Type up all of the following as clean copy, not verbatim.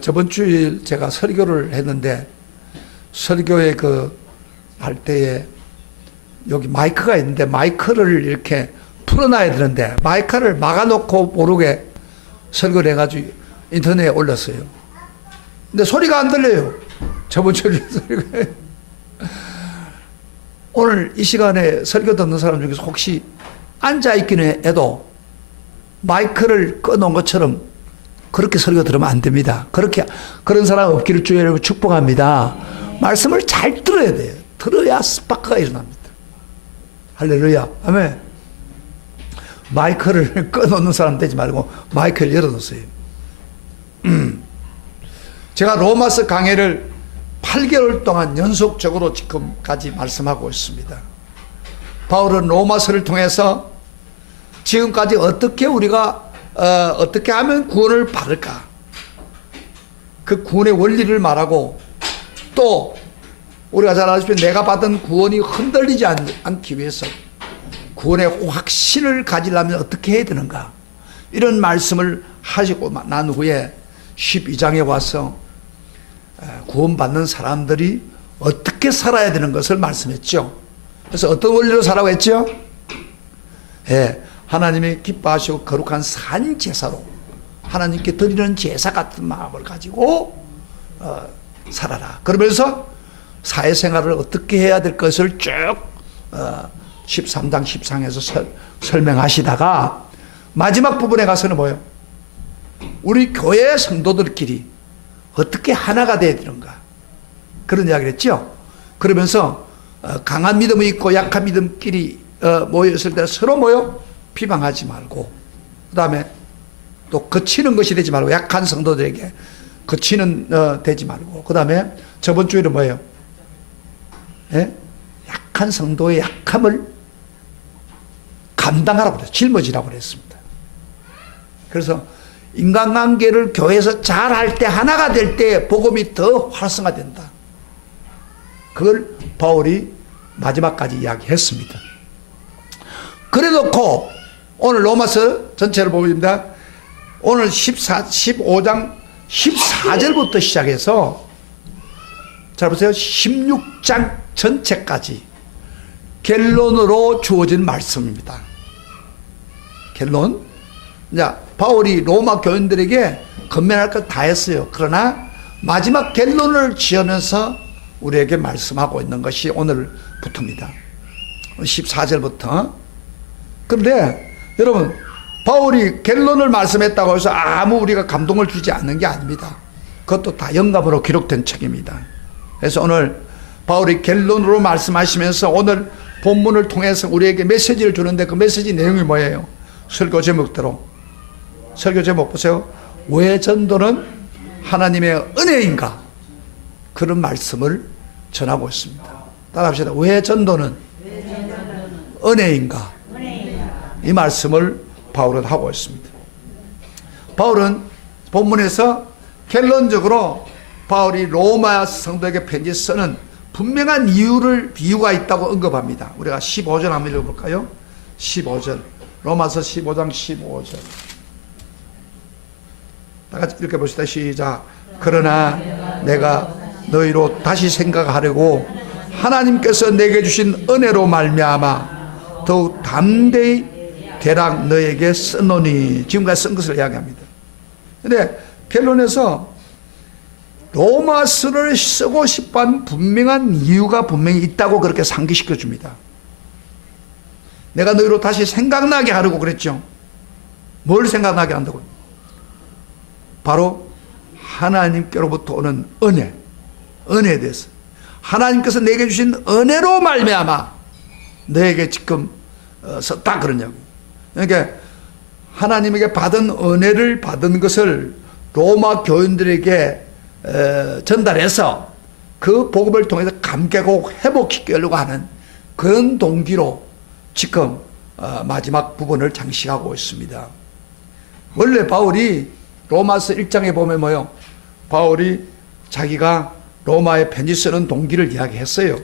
저번 주일 제가 설교를 했는데 설교에 할 때에 여기 마이크가 있는데 마이크를 이렇게 풀어놔야 되는데 마이크를 막아놓고 모르게 설교를 해가지고 인터넷에 올렸어요. 근데 소리가 안 들려요. 저번 주일 설교에. 오늘 이 시간에 설교 듣는 사람 중에서 혹시 앉아있기는 해도 마이크를 꺼놓은 것처럼 그렇게 설교 들으면 안 됩니다. 그런 사람 없기를 주의 이름으로 축복합니다. 말씀을 잘 들어야 돼요. 들어야 스파크가 일어납니다. 할렐루야. 아멘. 마이크를 꺼놓는 사람 되지 말고 마이크를 열어놓으세요. 제가 로마서 강해를 8개월 동안 연속적으로 지금까지 말씀하고 있습니다. 바울은 로마서를 통해서 지금까지 어떻게 우리가 어떻게 하면 구원을 받을까? 그 구원의 원리를 말하고 또 우리가 잘 아시다시피 내가 받은 구원이 흔들리지 않기 위해서 구원의 확신을 가지려면 어떻게 해야 되는가? 이런 말씀을 하시고 난 후에 12장에 와서 구원받는 사람들이 어떻게 살아야 되는 것을 말씀했죠. 그래서 어떤 원리로 살라고 했죠? 예, 하나님이 기뻐하시고 거룩한 산 제사로 하나님께 드리는 제사 같은 마음을 가지고 살아라. 그러면서 사회생활을 어떻게 해야 될 것을 쭉 13장 14장에서 설명하시다가 마지막 부분에 가서는 뭐예요? 우리 교회 성도들끼리 어떻게 하나가 되어야 되는가, 그런 이야기를 했죠. 그러면서 강한 믿음이 있고 약한 믿음끼리 모였을 때 서로 비방하지 말고, 그 다음에 또 거치는 것이 되지 말고, 약한 성도들에게 거치는 되지 말고, 그 다음에 저번 주에는 뭐예요? 예? 약한 성도의 약함을 감당하라고 그랬어요. 짊어지라고 그랬습니다. 그래서 인간관계를 교회에서 잘할 때, 하나가 될 때 복음이 더 활성화된다. 그걸 바울이 마지막까지 이야기했습니다. 그래 놓고 오늘 로마서 전체를 보입니다. 오늘 15장 14절부터 시작해서 잘 보세요. 16장 전체까지 결론으로 주어진 말씀입니다. 결론. 자, 바울이 로마 교인들에게 건면할 것 다 했어요. 그러나 마지막 결론을 지으면서 우리에게 말씀하고 있는 것이 오늘부터입니다. 14절부터. 그런데 여러분, 바울이 결론을 말씀했다고 해서 아무 우리가 감동을 주지 않는 게 아닙니다. 그것도 다 영감으로 기록된 책입니다. 그래서 오늘 바울이 결론으로 말씀하시면서 오늘 본문을 통해서 우리에게 메시지를 주는데 그 메시지 내용이 뭐예요? 설교 제목대로. 설교 제목 보세요. 왜 전도는 하나님의 은혜인가? 그런 말씀을 전하고 있습니다. 따라합시다. 왜 전도는 은혜인가? 이 말씀을 바울은 하고 있습니다. 바울은 본문에서 결론적으로 바울이 로마 성도에게 편지 쓰는 분명한 이유가 있다고 언급합니다. 우리가 15절 한번 읽어볼까요? 15절. 로마서 15장 15절. 다 같이 읽어봅시다. 시작. 그러나 내가 너희로 다시 생각하려고 하나님께서 내게 주신 은혜로 말미암아 더욱 담대히 대략 너에게 쓰노니. 지금까지 쓴 것을 이야기합니다. 그런데 결론에서 로마서를 쓰고 싶어한 분명한 이유가 분명히 있다고 그렇게 상기시켜 줍니다. 내가 너희로 다시 생각나게 하려고 그랬죠. 뭘 생각나게 한다고요? 바로 하나님께로부터 오는 은혜에 대해서. 하나님께서 내게 주신 은혜로 말미암아 너에게 지금 썼다 그러냐고. 그러니까 하나님에게 받은 은혜를 받은 것을 로마 교인들에게 전달해서 그 복음을 통해서 감개고 회복시키려고 하는 그런 동기로 지금 마지막 부분을 장식하고 있습니다. 원래 바울이 로마서 1장에 보면 뭐요? 바울이 자기가 로마에 편지 쓰는 동기를 이야기했어요.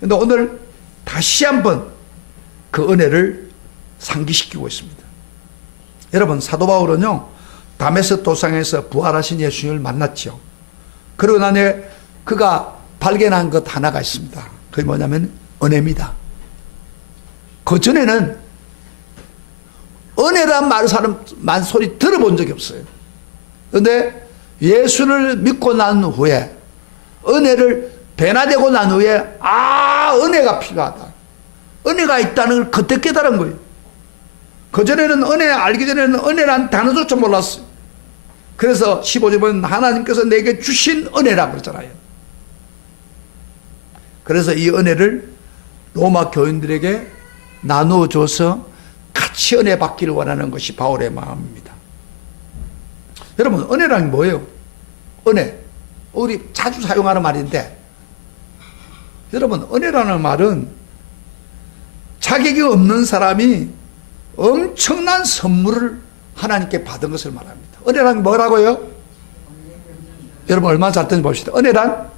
그런데 오늘 다시 한번 그 은혜를 상기시키고 있습니다. 여러분, 사도 바울은요, 다메섹 도상에서 부활하신 예수님을 만났죠. 그러고 난 후에 그가 발견한 것 하나가 있습니다. 그게 뭐냐면 은혜입니다. 그 전에는 은혜란 말 소리 들어본 적이 없어요. 그런데 예수를 믿고 난 후에, 은혜를 변화되고 난 후에, 은혜가 필요하다, 은혜가 있다는 걸 그때 깨달은 거예요. 그전에는 은혜 알기 전에는 은혜란 단어조차 몰랐어요. 그래서 15절은 하나님께서 내게 주신 은혜라고 그러잖아요. 그래서 이 은혜를 로마 교인들에게 나누어 줘서 같이 은혜 받기를 원하는 것이 바울의 마음입니다. 여러분, 은혜란 뭐예요? 은혜, 우리 자주 사용하는 말인데, 여러분, 은혜라는 말은 자격이 없는 사람이 엄청난 선물을 하나님께 받은 것을 말합니다. 은혜란 뭐라고요? 여러분 얼마나 잘 듣는지 봅시다. 은혜란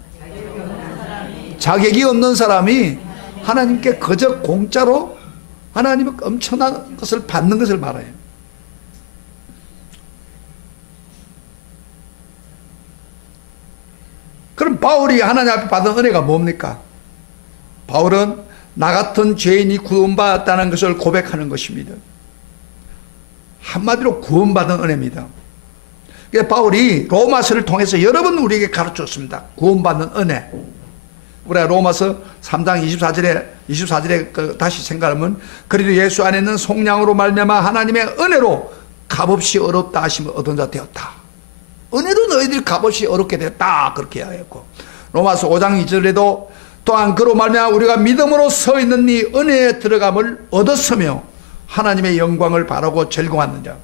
자격이 없는 사람이 하나님께 그저 공짜로 하나님의 엄청난 것을 받는 것을 말해요. 그럼 바울이 하나님 앞에 받은 은혜가 뭡니까? 바울은 나 같은 죄인이 구원받았다는 것을 고백하는 것입니다. 한마디로 구원받은 은혜입니다. 그래서 바울이 로마서를 통해서 여러 번 우리에게 가르쳤습니다. 구원받는 은혜. 우리가 로마서 3장 24절에 다시 생각하면, 그래도 예수 안에 있는 속량으로 말미암아 하나님의 은혜로 값없이 어렵다 하심을 얻은 자 되었다. 은혜로 너희들이 값없이 어렵게 되었다, 그렇게 이야기했고, 로마서 5장 2절에도 또한 그로 말미암아 우리가 믿음으로 서 있는 이 은혜에 들어감을 얻었으며 하나님의 영광을 바라고 즐거워하느냐.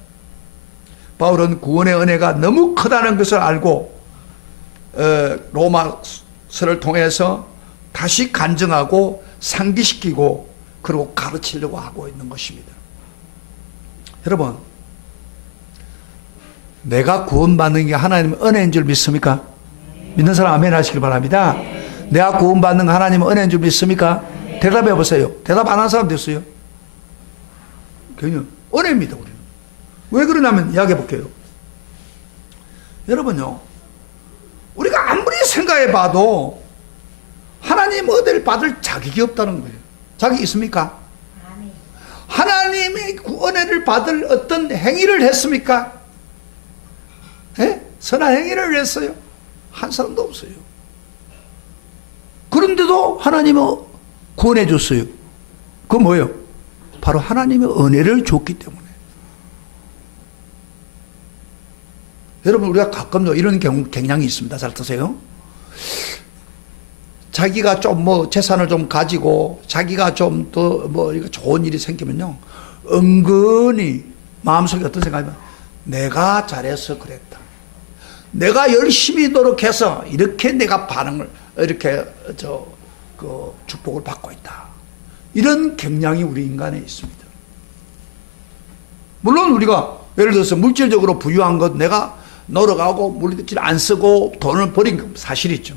바울은 구원의 은혜가 너무 크다는 것을 알고 로마서를 통해서 다시 간증하고 상기시키고 그리고 가르치려고 하고 있는 것입니다. 여러분, 내가 구원받는 게 하나님의 은혜인 줄 믿습니까? 믿는 사람 아멘 하시길 바랍니다. 내가 구원받는 거 하나님의 은혜인 줄 믿습니까? 대답해 보세요. 대답 안 하는 사람 됐어요? 그냥 은혜입니다. 우리는 왜 그러냐면 이야기해 볼게요. 여러분요, 우리가 아무리 생각해 봐도 하나님 은혜를 받을 자격이 없다는 거예요. 자격이 있습니까? 하나님의 은혜를 받을 어떤 행위를 했습니까? 선한 행위를 했어요? 한 사람도 없어요. 그런데도 하나님은 구원해 줬어요. 그건 뭐예요? 바로 하나님의 은혜를 줬기 때문에. 여러분, 우리가 가끔 이런 경향이 있습니다. 잘 드세요. 자기가 좀 재산을 좀 가지고 자기가 좀 더 좋은 일이 생기면요, 은근히 마음속에 어떤 생각이 나면, 내가 잘해서 그랬다, 내가 열심히 노력해서 이렇게 내가 반응을 이렇게 축복을 받고 있다, 이런 경향이 우리 인간에 있습니다. 물론 우리가 예를 들어서 물질적으로 부유한 것, 내가 노력하고 물질 안 쓰고 돈을 버린 건 사실이죠.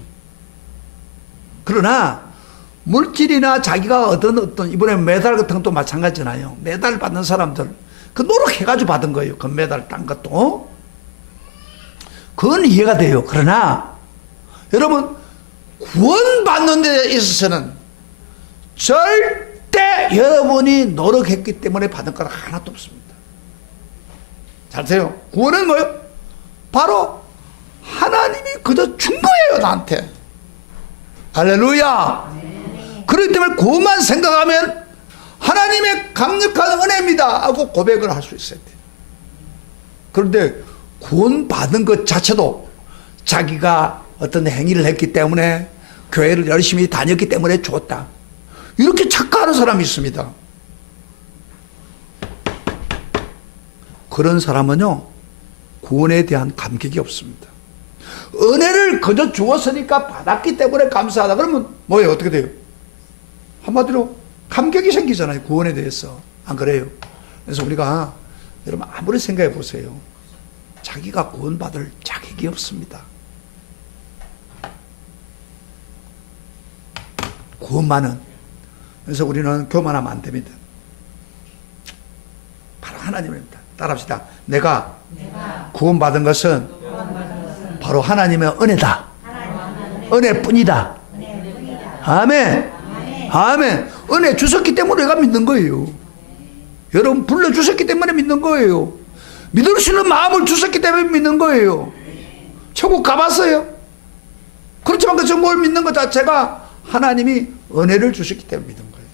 그러나 물질이나 자기가 어떤 이번에 메달 같은 것도 마찬가지잖아요. 메달 받는 사람들 그 노력해가지고 받은 거예요. 그 메달 딴 것도. 그건 이해가 돼요. 그러나 여러분, 구원받는 데 있어서는 절대 여러분이 노력했기 때문에 받은 건 하나도 없습니다. 잘 보세요. 구원은 뭐예요? 바로 하나님이 그저 준 거예요, 나한테. 할렐루야. 그렇기 때문에 구원만 생각하면 하나님의 강력한 은혜입니다 하고 고백을 할 수 있어야 돼요. 그런데 구원받은 것 자체도 자기가 어떤 행위를 했기 때문에, 교회를 열심히 다녔기 때문에 줬다, 이렇게 착각하는 사람이 있습니다. 그런 사람은요, 구원에 대한 감격이 없습니다. 은혜를 그저 주었으니까 받았기 때문에 감사하다 그러면 뭐예요? 어떻게 돼요? 한마디로 감격이 생기잖아요, 구원에 대해서. 안 그래요? 그래서 우리가, 여러분 아무리 생각해 보세요, 자기가 구원받을 자격이 없습니다. 구원만은. 그래서 우리는 교만하면 안 됩니다. 바로 하나님입니다. 따라합시다. 내가 구원받은 것은 바로 하나님의 은혜다. 은혜뿐이다. 아멘. 아멘. 은혜 주셨기 때문에 내가 믿는 거예요. 여러분 불러주셨기 때문에 믿는 거예요. 믿을 수 있는 마음을 주셨기 때문에 믿는 거예요. 천국 가봤어요? 그렇지만 그 천국을 믿는 것 자체가 하나님이 은혜를 주셨기 때문에 믿는 거예요.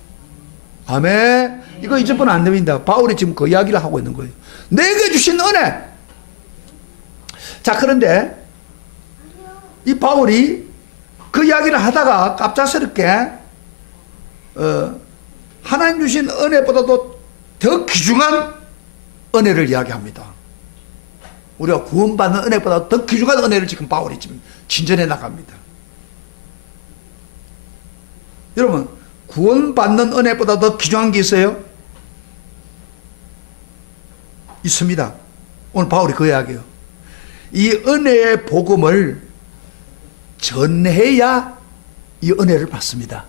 아멘. 이거 잊어보면 안 됩니다. 바울이 지금 그 이야기를 하고 있는 거예요. 내게 주신 은혜. 자, 그런데 이 바울이 그 이야기를 하다가 갑작스럽게 하나님 주신 은혜보다도 더 귀중한 은혜를 이야기합니다. 우리가 구원받는 은혜보다 더 귀중한 은혜를 지금 바울이 지금 진전해 나갑니다. 여러분, 구원받는 은혜보다 더 귀중한 게 있어요? 있습니다. 오늘 바울이 그 이야기예요. 이 은혜의 복음을 전해야 이 은혜를 받습니다.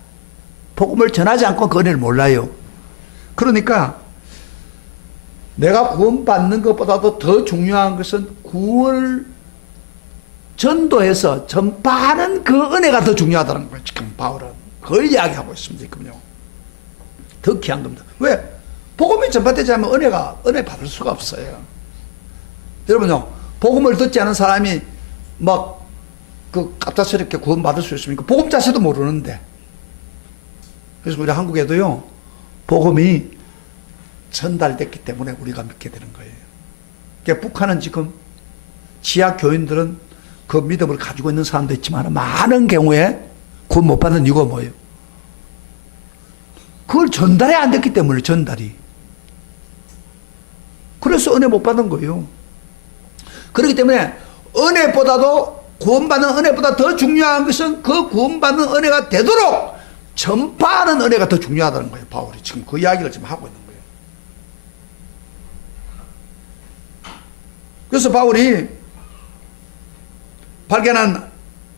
복음을 전하지 않고 그 은혜를 몰라요. 그러니까 내가 구원받는 것보다도 더 중요한 것은 구원을 전도해서 전파하는 그 은혜가 더 중요하다는 거예요. 지금 바울은 그걸 이야기하고 있습니다. 지금요. 더 귀한 겁니다. 왜? 복음이 전파되지 않으면 은혜 받을 수가 없어요. 여러분요, 복음을 듣지 않은 사람이 막 갑작스럽게 구원받을 수 있습니까? 복음 자체도 모르는데. 그래서 우리 한국에도요, 복음이 전달됐기 때문에 우리가 믿게 되는 거예요. 그러니까 북한은 지금 지하 교인들은 그 믿음을 가지고 있는 사람도 있지만 많은 경우에 구원 못 받는 이유가 뭐예요? 그걸 전달이 안 됐기 때문에 전달이. 그래서 은혜 못 받은 거예요. 그렇기 때문에 은혜보다도 구원받는 은혜보다 더 중요한 것은 그 구원받는 은혜가 되도록 전파하는 은혜가 더 중요하다는 거예요. 바울이 지금 그 이야기를 지금 하고 있는 거예요. 그래서 바울이 발견한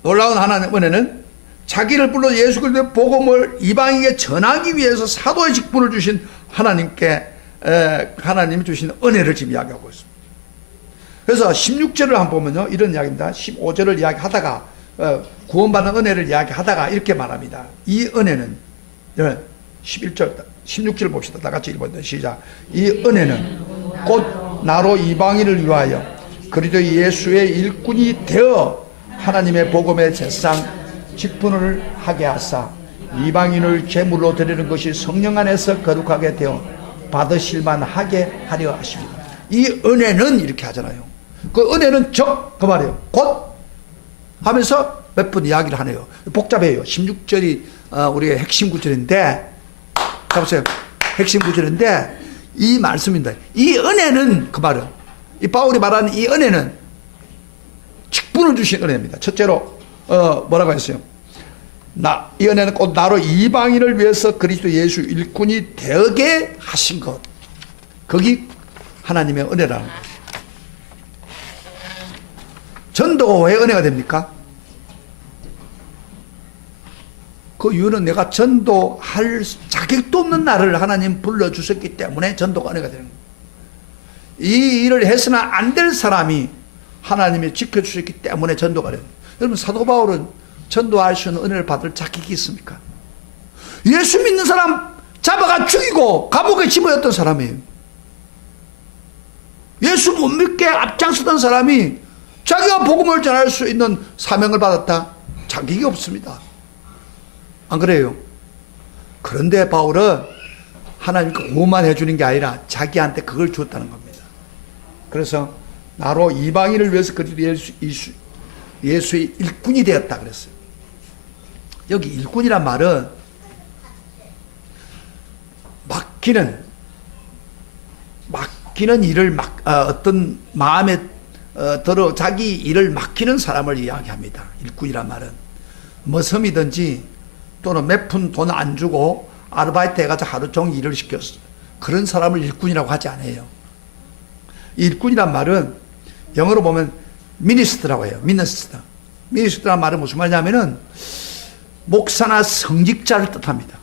놀라운 하나님의 은혜는 자기를 불러 예수 그리스도의 복음을 이방인에게 전하기 위해서 사도의 직분을 주신 하나님이 주신 은혜를 지금 이야기하고 있습니다. 그래서 16절을 한번 보면요, 이런 이야기입니다. 15절을 이야기하다가 구원받는 은혜를 이야기하다가 이렇게 말합니다. 이 은혜는 11절 16절 봅시다. 다 같이 읽어보자. 시작. 이 은혜는 곧 나로 이방인을 위하여 그리스도 예수의 일꾼이 되어 하나님의 복음의 제사장 직분을 하게 하사 이방인을 제물로 드리는 것이 성령 안에서 거룩하게 되어 받으실만 하게 하려 하십니다. 이 은혜는 이렇게 하잖아요. 그 은혜는 그 말이에요. 곧 하면서 몇 번 이야기를 하네요. 복잡해요. 16절이 우리의 핵심 구절인데, 잡으세요. 핵심 구절인데 이 말씀입니다. 이 은혜는 그 말은, 이 바울이 말하는 이 은혜는 직분을 주신 은혜입니다. 첫째로 뭐라고 했어요? 이 은혜는 곧 나로 이방인을 위해서 그리스도 예수 일꾼이 되게 하신 것. 거기 하나님의 은혜라는 거예요. 전도가 왜 은혜가 됩니까? 그 이유는 내가 전도할 자격도 없는 나를 하나님 불러주셨기 때문에 전도가 은혜가 되는 거예요. 이 일을 해서는 안 될 사람이 하나님이 지켜주셨기 때문에 전도가 돼요. 여러분, 사도 바울은 전도할 수 있는 은혜를 받을 자격이 있습니까? 예수 믿는 사람 잡아가 죽이고 감옥에 집어였던 사람이에요. 예수 못 믿게 앞장서던 사람이 자기가 복음을 전할 수 있는 사명을 받았다? 자격이 없습니다. 안 그래요? 그런데 바울은 하나님께 구원만 해주는 게 아니라 자기한테 그걸 줬다는 겁니다. 그래서 나로 이방인을 위해서 그리스도 예수의 일꾼이 되었다 그랬어요. 여기 일꾼이란 말은 맡기는 일을 어떤 마음에 들어 자기 일을 맡기는 사람을 이야기합니다. 일꾼이란 말은 뭐 섬이든지 또는 몇 푼 돈 안 주고 아르바이트 해가지고 하루 종일 일을 시켰어. 그런 사람을 일꾼이라고 하지 않아요. 일꾼이란 말은 영어로 보면 미니스트라고 해요. 미니스트란 말은 무슨 말이냐면은 목사나 성직자를 뜻합니다.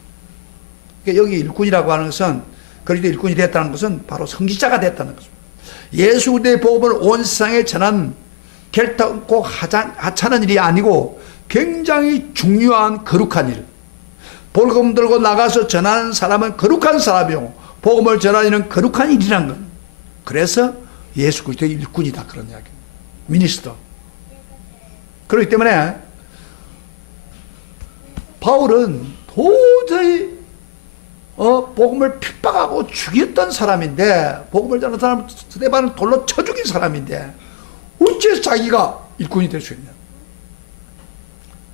그러니까 여기 일꾼이라고 하는 것은, 그리스도 일꾼이 됐다는 것은 바로 성직자가 됐다는 것입니다. 예수 그리스도의 복음을 온 세상에 전한 결단코 하찮은 일이 아니고 굉장히 중요한 거룩한 일. 복음 들고 나가서 전하는 사람은 거룩한 사람이고 복음을 전하는 일은 거룩한 일이란 것. 그래서 예수 그리스도의 일꾼이다 그런 이야기. 미니스터. 그렇기 때문에 바울은 도저히 복음을 핍박하고 죽였던 사람인데, 복음을 전하는 사람 스데반을 돌로 쳐 죽인 사람인데 어째서 자기가 일꾼이 될 수 있냐.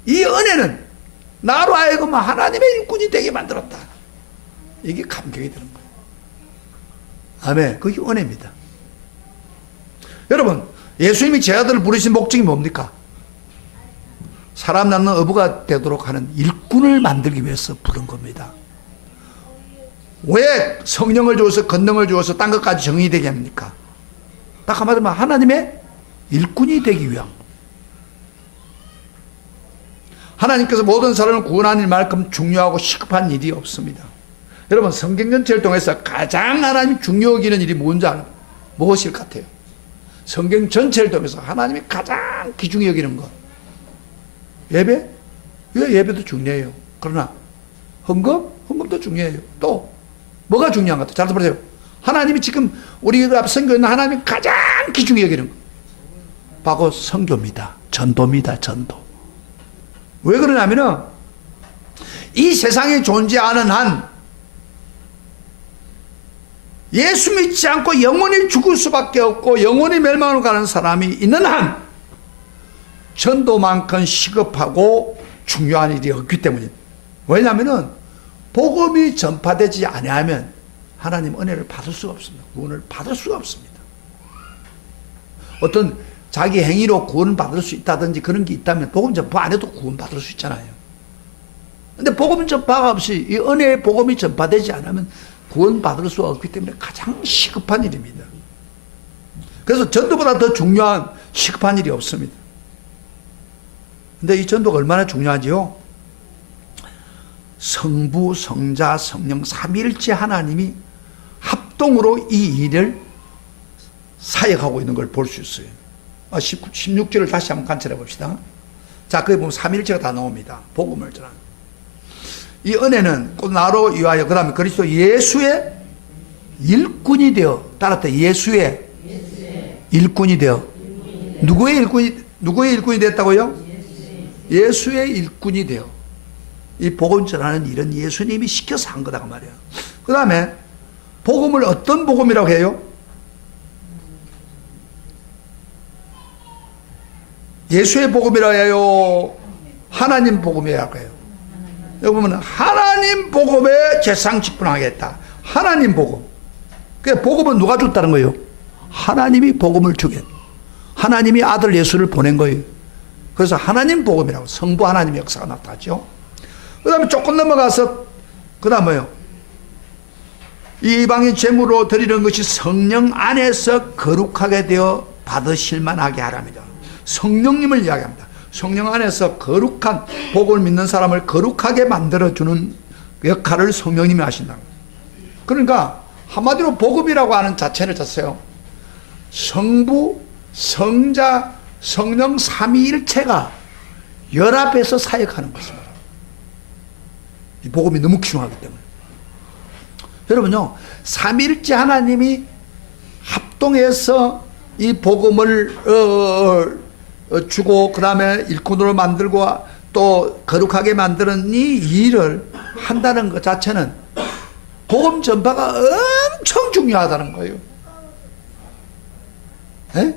이 은혜는 나로 하여금 하나님의 일꾼이 되게 만들었다. 이게 감격이 드는 거예요. 아멘. 그게 은혜입니다. 여러분, 예수님이 제 아들을 부르신 목적이 뭡니까? 사람 낳는 어부가 되도록 하는 일꾼을 만들기 위해서 부른 겁니다. 왜 성령을 주어서 권능을 주어서 딴 것까지 정의되게 합니까? 딱 한마디로 말하면 하나님의 일꾼이 되기 위함. 하나님께서 모든 사람을 구원하는 일만큼 중요하고 시급한 일이 없습니다. 여러분, 성경 전체를 통해서 가장 하나님이 중요 여기는 일이 무엇일 것 같아요? 성경 전체를 통해서 하나님이 가장 귀중히 여기는 것. 예배? 왜 예배도 중요해요. 그러나 헌금도 중요해요. 또 뭐가 중요한 것 같아요? 잘 들어보세요. 하나님이 지금 우리가 선교는 하나님이 가장 귀중히 여기는 것. 바로 선교입니다. 전도입니다. 전도. 왜 그러냐면은 이 세상에 존재하는 한 예수 믿지 않고 영원히 죽을 수밖에 없고 영원히 멸망으로 가는 사람이 있는 한 전도만큼 시급하고 중요한 일이 없기 때문입니다. 왜냐하면 복음이 전파되지 아니하면 하나님 은혜를 받을 수가 없습니다. 구원을 받을 수가 없습니다. 어떤 자기 행위로 구원을 받을 수 있다든지 그런 게 있다면 복음 전파 안 해도 구원 받을 수 있잖아요. 근데 복음 전파가 없이 이 은혜의 복음이 전파되지 않으면 구원 받을 수가 없기 때문에 가장 시급한 일입니다. 그래서 전도보다 더 중요한 시급한 일이 없습니다. 근데 이 전도가 얼마나 중요하지요? 성부, 성자, 성령 삼위일체 하나님이 합동으로 이 일을 사역하고 있는 걸 볼 수 있어요. 16절을 다시 한번 관찰해 봅시다. 자, 거기 보면 삼위일체가 다 나옵니다. 복음을 전하는. 이 은혜는 곧 나로 위하여 그 다음에 그리스도 예수의 일꾼이 되어, 따랐다. 예수의 일꾼이 되어. 누구의 일꾼이 됐다고요? 예수의 일꾼이 되어. 이 복음 전하는 일은 예수님이 시켜서 한 거다 그 말이에요. 그 다음에 복음을 어떤 복음이라고 해요? 예수의 복음이라고 해요? 하나님 복음이라고 해요? 여기 보면 하나님 복음에 제상 직분하겠다. 하나님 복음. 그 복음은 누가 줬다는 거예요? 하나님이 복음을 주겠. 하나님이 아들 예수를 보낸 거예요. 그래서 하나님 복음이라고 성부 하나님의 역사가 나타나죠. 그 다음에 조금 넘어가서 그 다음 뭐요? 이방인 제물로 드리는 것이 성령 안에서 거룩하게 되어 받으실 만하게 하랍니다. 성령님을 이야기합니다. 성령 안에서 거룩한 복을 믿는 사람을 거룩하게 만들어주는 역할을 성령님이 하신다. 그러니까 한마디로 복음이라고 하는 자체를 쳤어요. 성부, 성자, 성령 삼위일체가 연합해서 사역하는 것입니다. 이 복음이 너무 귀중하기 때문에. 여러분요, 삼위일체 하나님이 합동해서 이 복음을 주고 그 다음에 일꾼으로 만들고 또 거룩하게 만드는 이 일을 한다는 것 자체는 복음 전파가 엄청 중요하다는 거예요. 에?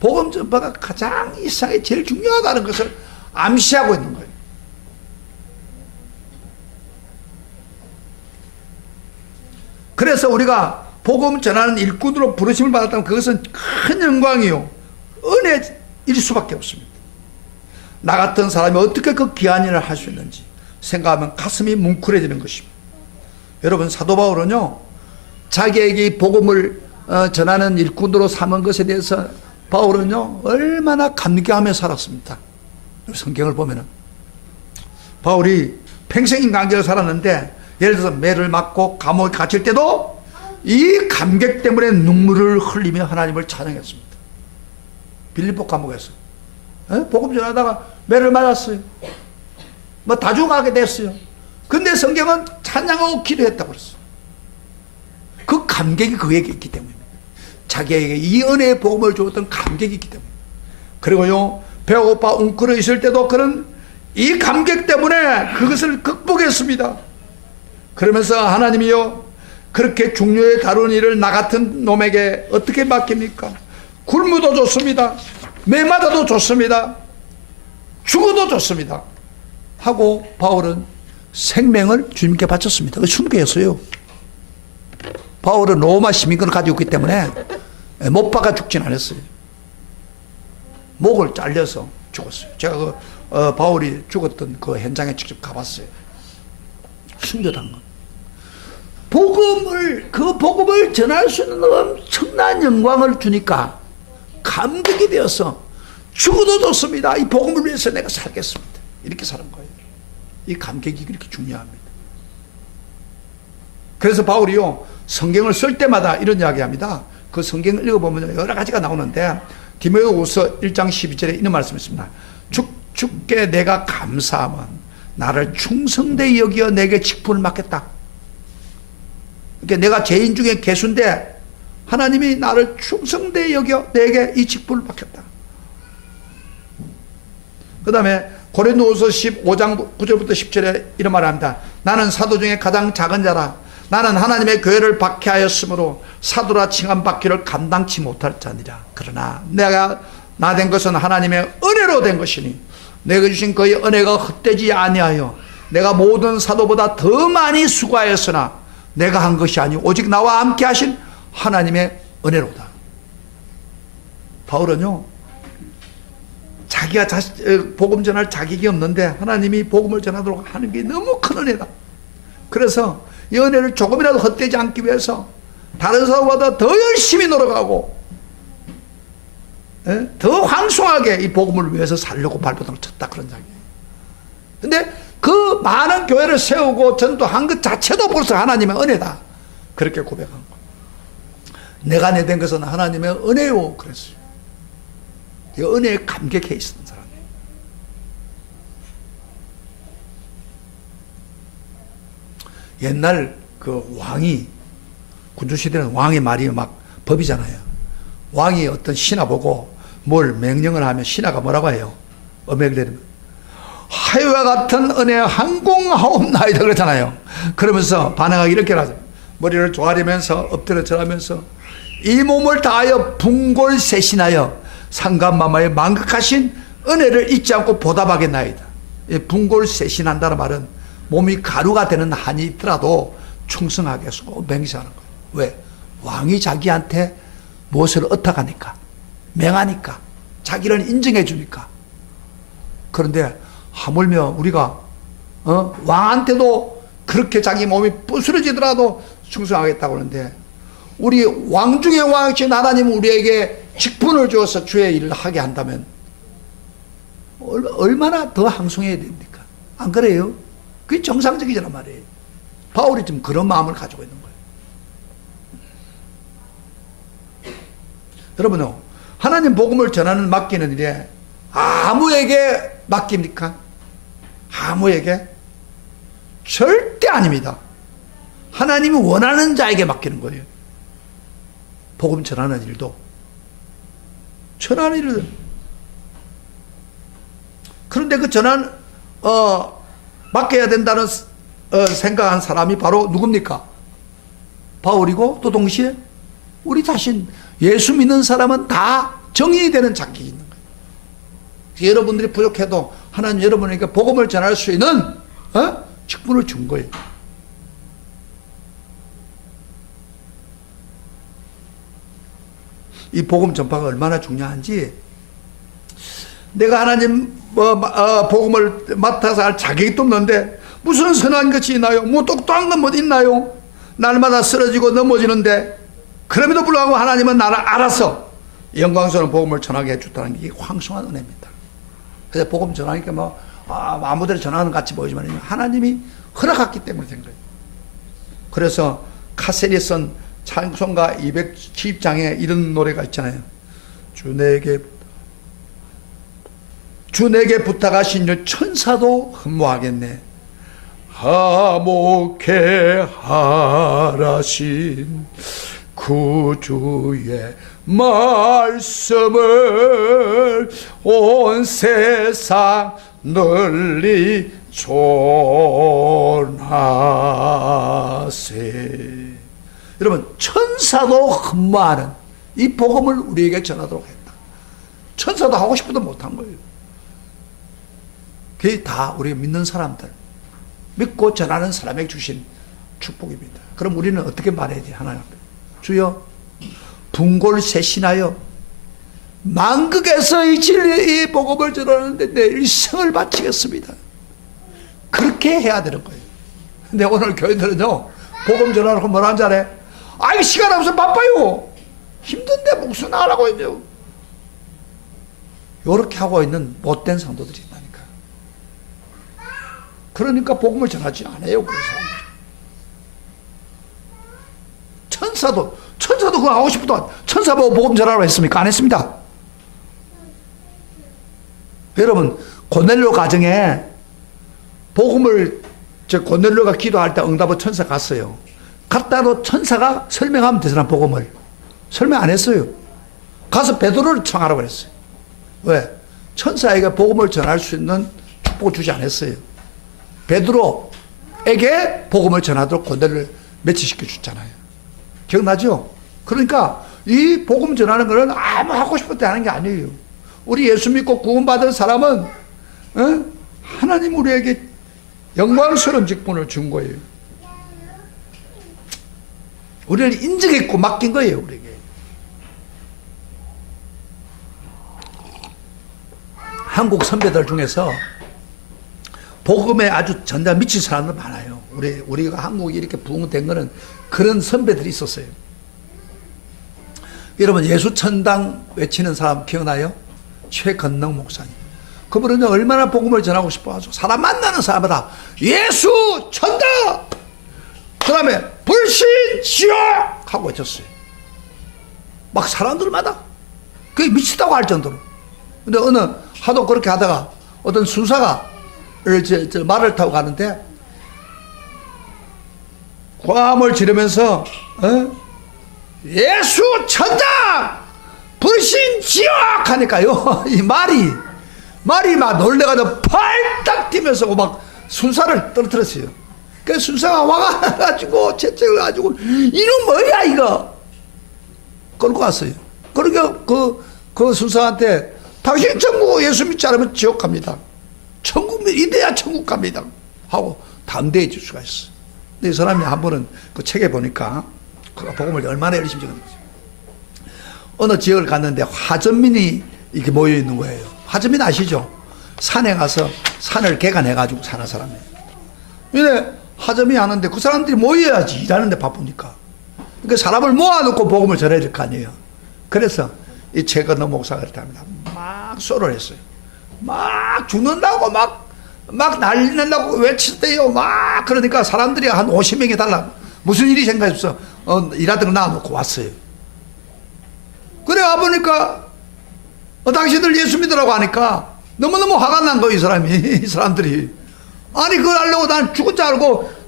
복음 전파가 가장 이 세상에 제일 중요하다는 것을 암시하고 있는 거예요. 그래서 우리가 복음 전하는 일꾼으로 부르심을 받았다면 그것은 큰 영광이요, 은혜일 수밖에 없습니다. 나 같은 사람이 어떻게 그 귀한 일을 할 수 있는지 생각하면 가슴이 뭉클해지는 것입니다. 여러분, 사도 바울은요, 자기에게 이 복음을 전하는 일꾼으로 삼은 것에 대해서 바울은요 얼마나 감개하며 살았습니다. 성경을 보면은 바울이 평생 인간계를 살았는데, 예를 들어서 매를 맞고 감옥에 갇힐 때도 이 감격 때문에 눈물을 흘리며 하나님을 찬양했습니다. 빌립보 감옥에서 복음 전하다가 매를 맞았어요. 뭐 다 죽어가게 됐어요. 근데 성경은 찬양하고 기도했다고 그랬어요. 그 감격이 그에게 있기 때문입니다. 자기에게 이 은혜의 복음을 주었던 감격이 있기 때문에. 그리고요, 배고파 웅크려 있을 때도 그런 이 감격 때문에 그것을 극복했습니다. 그러면서 하나님이요, 그렇게 중요에 다룬 일을 나 같은 놈에게 어떻게 맡깁니까? 굶어도 좋습니다. 매 맞아도 좋습니다. 죽어도 좋습니다. 하고 바울은 생명을 주님께 바쳤습니다. 그 순교였어요. 바울은 로마 시민권을 가지고 있기 때문에 못 박아 죽진 않았어요. 목을 잘려서 죽었어요. 제가 바울이 죽었던 그 현장에 직접 가봤어요. 순교당 거. 그 복음을 전할 수 있는 엄청난 영광을 주니까 감격이 되어서 죽어도 좋습니다. 이 복음을 위해서 내가 살겠습니다. 이렇게 사는 거예요. 이 감격이 그렇게 중요합니다. 그래서 바울이요, 성경을 쓸 때마다 이런 이야기 합니다. 그 성경을 읽어보면 여러 가지가 나오는데, 디모데후서 1장 12절에 이런 말씀이 있습니다. 주께 내가 감사하면 나를 충성되이 여기어 내게 직분을 맡겠다. 그러니까 내가 죄인 중에 괴수인데 하나님이 나를 충성되이 여겨 내게 이 직분을 맡겼다. 그 다음에 고린도후서 15장 9절부터 10절에 이런 말을 합니다. 나는 사도 중에 가장 작은 자라. 나는 하나님의 교회를 박해하였으므로 사도라 칭함받기를 감당치 못할 자니라. 그러나 내가 나 된 것은 하나님의 은혜로 된 것이니 내가 주신 그의 은혜가 헛되지 아니하여 내가 모든 사도보다 더 많이 수고하였으나 내가 한 것이 아니오 오직 나와 함께 하신 하나님의 은혜로다. 바울은요, 자기가 복음 전할 자격이 없는데 하나님이 복음을 전하도록 하는 게 너무 큰 은혜다. 그래서 이 은혜를 조금이라도 헛되지 않기 위해서 다른 사람보다 더 열심히 노력하고 더 황송하게 이 복음을 위해서 살려고 발버둥을 쳤다, 그런 이야기예요. 근데 그 많은 교회를 세우고 전도한 것 자체도 벌써 하나님의 은혜다, 그렇게 고백한 거예요. 내가 내된 것은 하나님의 은혜요, 그랬어요. 이 은혜에 감격해 있었던 사람이에요. 옛날 그 왕이, 군주시대는 왕의 말이 막 법이잖아요. 왕이 어떤 신하 보고 뭘 명령을 하면 신하가 뭐라고 해요? 엄액을 내리면 하유와 같은 은혜 항공하옵나이다 그러잖아요. 그러면서 반응하기 이렇게 하죠. 머리를 조아리면서 엎드려 절하면서 이 몸을 다하여 분골쇄신하여 상감마마의 만극하신 은혜를 잊지 않고 보답하겠나이다. 분골쇄신한다는 말은 몸이 가루가 되는 한이 있더라도 충성하게 꼭 맹세하는 거예요. 왜? 왕이 자기한테 무엇을 얻어가니까, 맹하니까, 자기를 인정해 주니까. 그런데 하물며 우리가 왕한테도 그렇게 자기 몸이 부스러지더라도 충성하겠다고 하는데, 우리 왕 중에 왕이신 하나님은 우리에게 직분을 주어서 주의 일을 하게 한다면 얼마나 더 항송해야 됩니까? 안 그래요? 그게 정상적이잖아 말이에요. 바울이 지금 그런 마음을 가지고 있는 거예요. 여러분, 하나님 복음을 전하는 맡기는 일에 아무에게 맡깁니까? 아무에게? 절대 아닙니다. 하나님이 원하는 자에게 맡기는 거예요. 복음 전하는 일도. 전하는 일을. 그런데 그 맡겨야 된다는 생각한 사람이 바로 누굽니까? 바울이고, 또 동시에 우리 자신, 예수 믿는 사람은 다 정인이 되는 자격이 있는 거예요. 여러분들이 부족해도 하나님 여러분에게 복음을 전할 수 있는 직분을 준 거예요. 이 복음 전파가 얼마나 중요한지, 내가 하나님 복음을 맡아서 할 자격이 또 없는데 무슨 선한 것이 있나요? 뭐 똑똑한 건 뭐 있나요? 날마다 쓰러지고 넘어지는데 그럼에도 불구하고 하나님은 나를 알아서 영광스러운 복음을 전하게 해줬다는 게 황송한 은혜입니다. 그래서 복음 전하니까 뭐 아무데나 전하는 것 같이 보이지만 하나님이 허락했기 때문에 된 거예요. 그래서 카셀이 쓴 찬송가 210장에 이런 노래가 있잖아요. 주 내게 부탁하신 천사도 흠모하겠네. 화목해 하라신 구주의 말씀을 온 세상 널리 전하세. 여러분, 천사도 흠모하는 이 복음을 우리에게 전하도록 했다. 천사도 하고 싶어도 못한 거예요. 그게 다 우리가 믿는 사람들, 믿고 전하는 사람에게 주신 축복입니다. 그럼 우리는 어떻게 말해야 돼? 하나님 앞에, 주여 분골쇄신하여 만국에서 이 진리, 이 복음을 전하는데 내 일생을 바치겠습니다. 그렇게 해야 되는 거예요. 근데 오늘 교인들은요, 복음 전하라고 뭐라 하는 줄 알아요? 아이, 시간 없어, 바빠요, 힘든데 무슨 하라고 했죠. 이렇게 하고 있는 못된 성도들이 있다니까. 그러니까 복음을 전하지 않아요, 그 사람들. 천사도 그거 하고 싶어도 천사 보고 복음 전하라고 했습니까? 안 했습니다. 여러분, 고넬료 가정에 복음을, 고넬료가 기도할 때 응답을 천사 갔어요. 갔다도 천사가 설명하면 되잖아. 복음을 설명 안 했어요. 가서 베드로를 청하라고 했어요. 왜? 천사에게 복음을 전할 수 있는 축복을 주지 않았어요. 베드로에게 복음을 전하도록 고넬료를 매치시켜 줬잖아요. 기억나죠? 그러니까 이 복음 전하는 거는 아무 하고 싶을 때 하는 게 아니에요. 우리 예수 믿고 구원받은 사람은 하나님 우리에게 영광스러운 직분을 준 거예요. 우리를 인정했고 맡긴 거예요, 우리에게. 한국 선배들 중에서 복음에 아주 전자 미친 사람들 많아요. 우리가 한국이 이렇게 부흥된 거는 그런 선배들이 있었어요. 여러분, 예수천당 외치는 사람 기억나요? 최건능 목사님. 그분은 얼마나 복음을 전하고 싶어가지고 사람 만나는 사람마다 예수 천당, 그 다음에 불신 지옥 하고 외쳤어요. 막 사람들마다 그게 미치다고 할 정도로. 근데 하도 그렇게 하다가 어떤 수사가 말을 타고 가는데 고함을 지르면서 예수 천당 불신 지옥 하니까요, 이 말이 막 놀래가지고 팔딱 뛰면서 막 순사를 떨어뜨렸어요. 그 순사가 와가지고 채찍을 가지고 이놈 뭐야 이거 끌고 갔어요. 그러니까 그 순사한테 당신 천국 예수 믿지 않으면 지옥 갑니다. 천국 이래야 천국 갑니다 하고 담대해 줄 수가 있어. 근데 이 사람이 한 번은 그 책에 보니까 그 복음을 얼마나 열심히 적었는지. 어느 지역을 갔는데 화전민이 이렇게 모여 있는 거예요. 화전민 아시죠? 산에 가서 산을 개간해가지고 사는 사람이에요. 근데 화전이 하는데 그 사람들이 모여야지, 일하는데 바쁘니까. 그러니까 사람을 모아놓고 복음을 전해야 될 거 아니에요. 그래서 이 최건능 목사가 그렇게 합니다. 막 쏘를 했어요. 막 죽는다고 막 난리 난다고 외치대요. 막 그러니까 사람들이 한 50명이 달라. 무슨 일이 생각했어? 일하던 거 놔놓고 왔어요. 그래 와보니까 당신들 예수 믿으라고 하니까 너무너무 화가 난 거예요, 이 사람이. 이 사람들이. 아니 그걸 하려고 난 죽을 줄 알고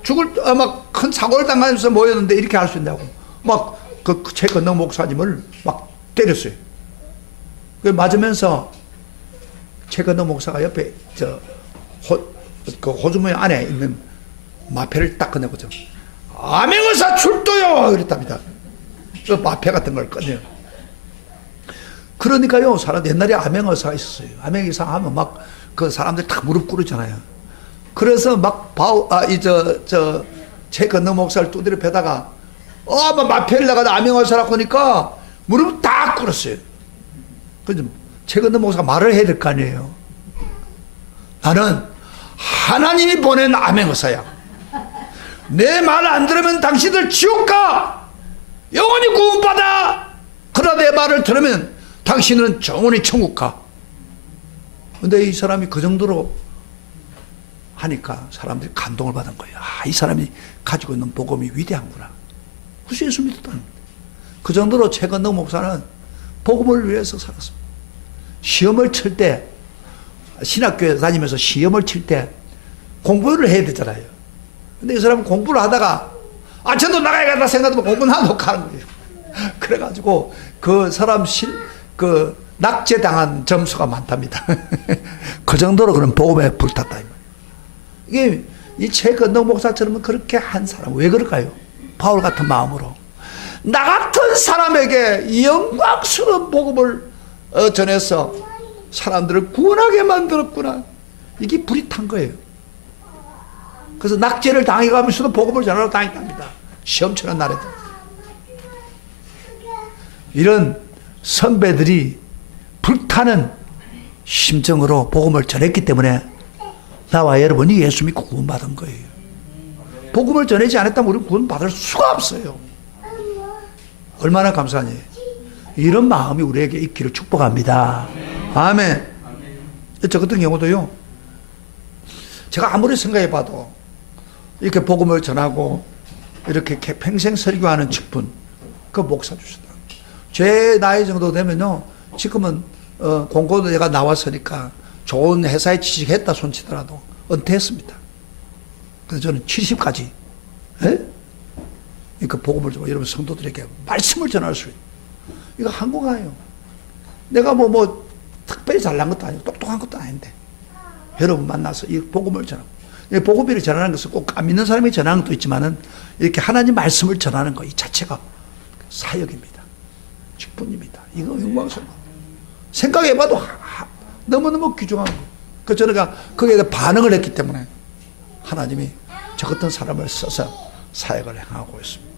막 큰 사고를 당하면서 모였는데 이렇게 할 수 있냐고. 막 그 최건능 목사님을 막 때렸어요. 그 맞으면서 최건능 목사가 옆에 그 호주머니 안에 있는 마패를 딱 꺼내고죠. 암행의사 출도요! 이랬답니다. 그 마패 같은 걸 꺼내요. 그러니까요, 옛날에 암행의사가 있었어요. 암행의사 하면 막 그 사람들이 다 무릎 꿇었잖아요. 그래서 막 최건능 목사를 두드려 패다가 막 마패를 나가다 암행의사라고 하니까 무릎 다 꿇었어요. 그래서 최건능 목사가 말을 해야 될 거 아니에요. 나는 하나님이 보낸 암행의사야. 내 말 안 들으면 당신들 지옥 가! 영원히 구원받아! 그러나 내 말을 들으면 당신은 영원히 천국 가. 근데 이 사람이 그 정도로 하니까 사람들이 감동을 받은 거예요. 이 사람이 가지고 있는 복음이 위대한구나. 그래서 예수 믿었다는 겁니다. 그 정도로 최건덕 목사는 복음을 위해서 살았습니다. 시험을 칠 때, 신학교에 다니면서 시험을 칠 때 공부를 해야 되잖아요. 근데 이 사람은 공부를 하다가 저도 나가야겠다 생각하면 공부는 안 하고 가는 거예요. 그래가지고 그 사람 낙제당한 점수가 많답니다. 그 정도로 그런 복음에 불탔다. 이게 이 최건덕 목사처럼 그렇게 한 사람, 왜 그럴까요? 바울 같은 마음으로. 나 같은 사람에게 이 영광스러운 복음을 전해서 사람들을 구원하게 만들었구나. 이게 불이 탄 거예요. 그래서 낙제를 당해가면서도 복음을 전하러 다녔답니다. 시험 치는 날에도. 이런 선배들이 불타는 심정으로 복음을 전했기 때문에 나와 여러분이 예수 믿고 구원받은 거예요. 복음을 전하지 않았다면 우리는 구원받을 수가 없어요. 얼마나 감사하니. 이런 마음이 우리에게 있기를 축복합니다. 아멘. 저 같은 경우도요, 제가 아무리 생각해 봐도 이렇게 복음을 전하고 이렇게 평생 설교하는 직분, 그 목사 주시다. 제 나이 정도 되면요, 지금은 공고도 내가 나왔으니까 좋은 회사에 취직했다 손치더라도 은퇴했습니다. 그래서 저는 70까지 그 복음을 좀 여러분 성도들에게 말씀을 전할 수 있는, 이거 한국아예요. 내가 뭐 특별히 잘난 것도 아니고 똑똑한 것도 아닌데 여러분 만나서 이 복음을 전하고, 복음을 전하는 것은 꼭 안 믿는 사람이 전하는 것도 있지만은 이렇게 하나님 말씀을 전하는 것 이 자체가 사역입니다. 직분입니다. 이거 영광스러워. 생각해봐도 너무너무 귀중한 거. 그래서 저는 거기에 대해 반응을 했기 때문에 하나님이 저 같은 사람을 써서 사역을 행하고 있습니다.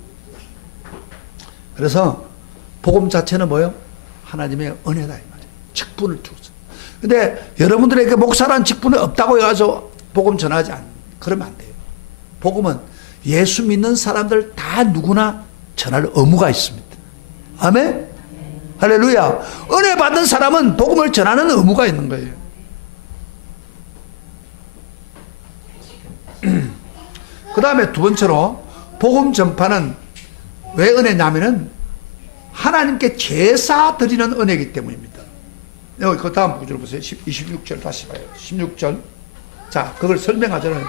그래서 복음 자체는 뭐예요? 하나님의 은혜다 이 말이에요. 직분을 주었어요. 근데 여러분들에게 목사라는 직분이 없다고 해서 복음 전하지 그러면 안 돼요. 복음은 예수 믿는 사람들 다 누구나 전할 의무가 있습니다. 아멘? 할렐루야. 은혜 받은 사람은 복음을 전하는 의무가 있는 거예요. 그 다음에 두 번째로 복음 전파는 왜 은혜냐면은 하나님께 제사 드리는 은혜이기 때문입니다. 여기 그 다음 구절 보세요. 26절 다시 봐요. 16절. 자, 그걸 설명하잖아요.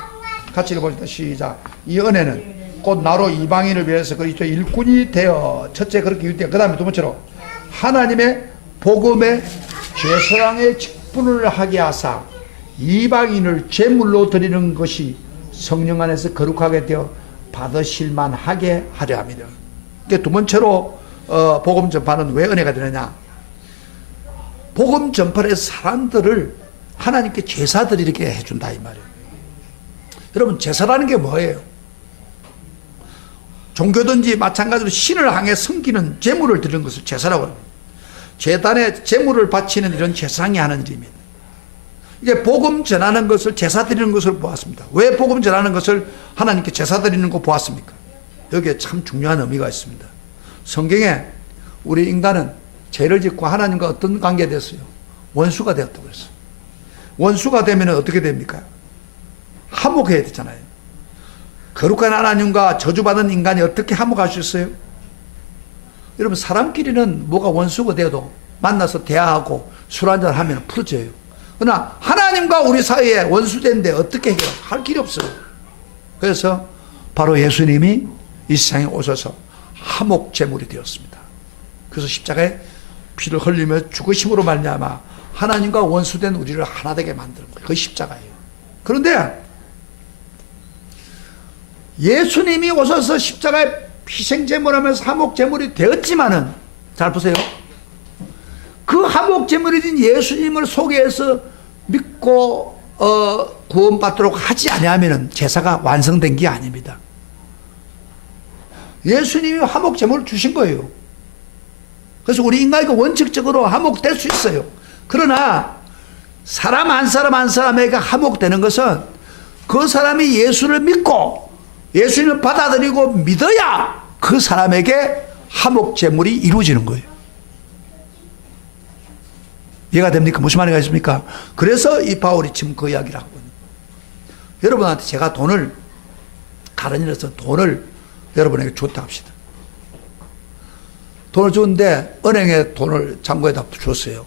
같이 읽어봅시다. 시작. 이 은혜는 곧 나로 이방인을 위해서 그리스도 일꾼이 되어, 첫째 그렇게 유대하, 그 다음에 두 번째로 하나님의 복음의 제사장의 직분을 하게 하사 이방인을 제물로 드리는 것이 성령 안에서 거룩하게 되어 받으실만 하게 하려 합니다. 두 번째로 복음 전파는 왜 은혜가 되느냐? 복음 전파를 해서 사람들을 하나님께 제사 드리게 해준다 이 말이에요. 여러분, 제사라는 게 뭐예요? 종교든지 마찬가지로 신을 향해 섬기는 제물을 드리는 것을 제사라고 합니다. 제단에 제물을 바치는 이런 제사장이 하는 일입니다. 이게 복음 전하는 것을 제사 드리는 것을 보았습니다. 왜 복음 전하는 것을 하나님께 제사 드리는 거 보았습니까? 여기에 참 중요한 의미가 있습니다. 성경에 우리 인간은 죄를 짓고 하나님과 어떤 관계가 됐어요? 원수가 되었다고 했어요. 원수가 되면 어떻게 됩니까? 화목해야 되잖아요. 거룩한 하나님과 저주받은 인간이 어떻게 화목할 수 있어요? 여러분, 사람끼리는 뭐가 원수가 되어도 만나서 대화하고 술 한잔 하면 풀어져요. 그러나 하나님과 우리 사이에 원수된데 어떻게 해결할 길이 없어요. 그래서 바로 예수님이 이 세상에 오셔서 화목 제물이 되었습니다. 그래서 십자가에 피를 흘리며 죽으심으로 말미암아 하나님과 원수된 우리를 하나 되게 만드는 거예요. 그게 십자가예요. 그런데 예수님이 오셔서 십자가에 희생제물하면서 화목제물이 되었지만은, 잘 보세요. 그 화목제물이 된 예수님을 소개해서 믿고 구원받도록 하지 아니하면 제사가 완성된 게 아닙니다. 예수님이 화목제물을 주신 거예요. 그래서 우리 인간이 원칙적으로 화목될 수 있어요. 그러나 사람 한 사람 한 사람에게 화목되는 것은 그 사람이 예수를 믿고 예수님을 받아들이고 믿어야 그 사람에게 화목제물이 이루어지는 거예요. 이해가 됩니까? 무슨 말인가 있습니까? 그래서 이 바울이 지금 그 이야기를 하고 있는 거예요. 여러분한테 제가 돈을, 다른 일에서 돈을 여러분에게 줬다 합시다. 돈을 주는데 은행에 돈을 잔고에다 줬어요.